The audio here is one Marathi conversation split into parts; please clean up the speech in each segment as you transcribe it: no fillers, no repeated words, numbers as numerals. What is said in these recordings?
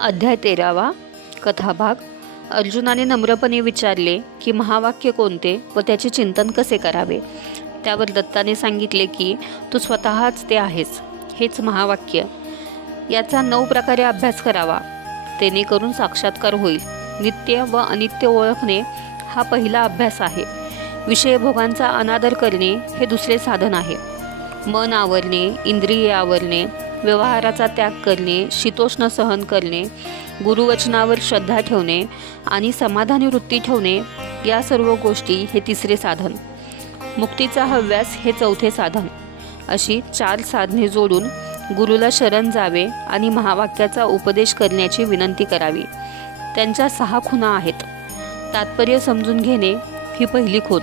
अध्याय 13 कथाभाग। अर्जुनाने नम्रपणे विचारले की महावाक्य कोणते व त्याचे चिंतन कसे करावे। त्यावर दत्ताने सांगितले की तू स्वतःच ते आहेस, हेच महावाक्य। याचा 9 प्रकारे अभ्यास करावा, तेने करून साक्षात्कार होईल। नित्य व अनित्य ओळखणे हा पहिला अभ्यास आहे। विषयभोगांचा अनादर करणे हे दुसरे साधन आहे। मन आवरणे, इंद्रिये आवरणे, व्यवहाराचा त्याग करणे, शीतोष्ण सहन करणे, गुरुवचनावर श्रद्धा ठेवणे आणि समाधानी वृत्ती ठेवणे या सर्व गोष्टी हे तिसरे साधन। मुक्तीचा हव्यास हे चौथे साधन। अशी 4 साधने जोडून गुरुला शरण जावे आणि महावाक्याचा उपदेश करण्याची विनंती करावी। त्यांच्या 6 खुणा आहेत। तात्पर्य समजून घेणे ही पहिली खूण,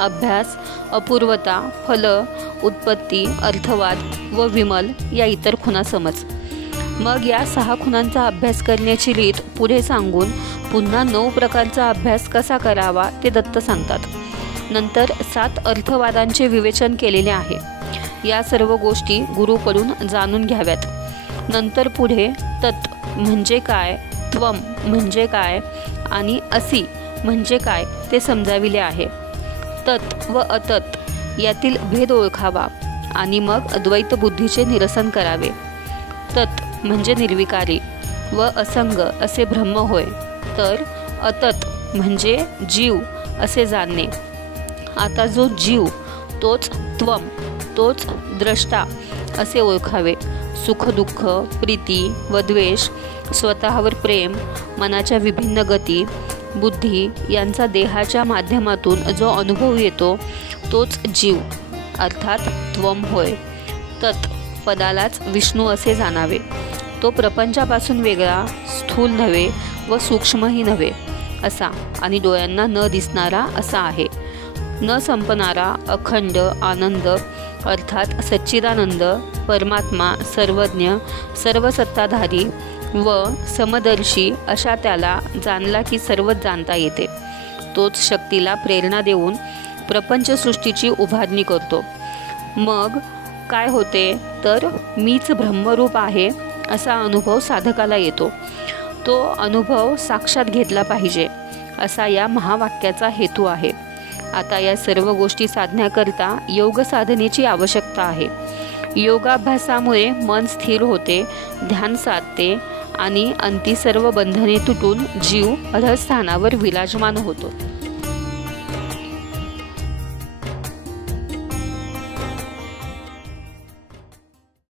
अभ्यास, अपूर्वता, फल, उत्पत्ती, अर्थवाद व विमल या इतर खुणा समज। मग या 6 खुणांचा अभ्यास करण्याची रीत पुढे सांगून पुन्हा 9 प्रकारचा अभ्यास कसा करावा ते दत्त सांगतात। नंतर 7 अर्थवादांचे विवेचन केलेले आहे। या सर्व गोष्टी गुरुकडून जाणून घ्याव्यात। नंतर पुढे तत् म्हणजे काय, त्वम म्हणजे काय आणि असी म्हणजे काय ते समजाविले आहे। तत् व अतत् यातील भेद ओळखावा आणि मग अद्वैत बुद्धीचे निरसन करावे। तत् म्हणजे निर्विकारी व असंग असे ब्रह्म होय, तर अतत् म्हणजे जीव असे जाणणे। आता जो जीव तोच त्वम, तोच द्रष्टा असे ओळखावे। सुख दुःख, प्रीती व द्वेष, स्वतःवर प्रेम, मनाच्या विभिन्न गती, बुद्धी यांचा देहाच्या माध्यमातून जो अनुभव येतो तोच जीव अर्थात त्वम होय। तत् पदालाच विष्णू असे जाणावे। तो प्रपंचापासून वेगळा, स्थूल नव्हे व सूक्ष्मही नव्हे असा आणि डोळ्यांना न दिसणारा असा आहे। न संपणारा अखंड आनंद अर्थात सच्चिदानंद, परमात्मा, सर्वज्ञ, सर्वसत्ताधारी व समदर्शी अशा त्याला जाणला की सर्वच जाणता येते। तोच शक्तीला प्रेरणा देऊन प्रपंचसृष्टीची उभारणी करतो। मग काय होते तर मीच ब्रह्मरूप आहे असा अनुभव साधकाला येतो। तो अनुभव साक्षात घेतला पाहिजे असा या महावाक्याचा हेतू आहे। आता या सर्व गोष्टी साधण्याकरता योग साधनेची आवश्यकता आहे। योगाभ्यासामुळे मन स्थिर होते, ध्यान साधते आणि अंती सर्व बंधने तुटून जीव अधःस्थानावर विराजमान होतो।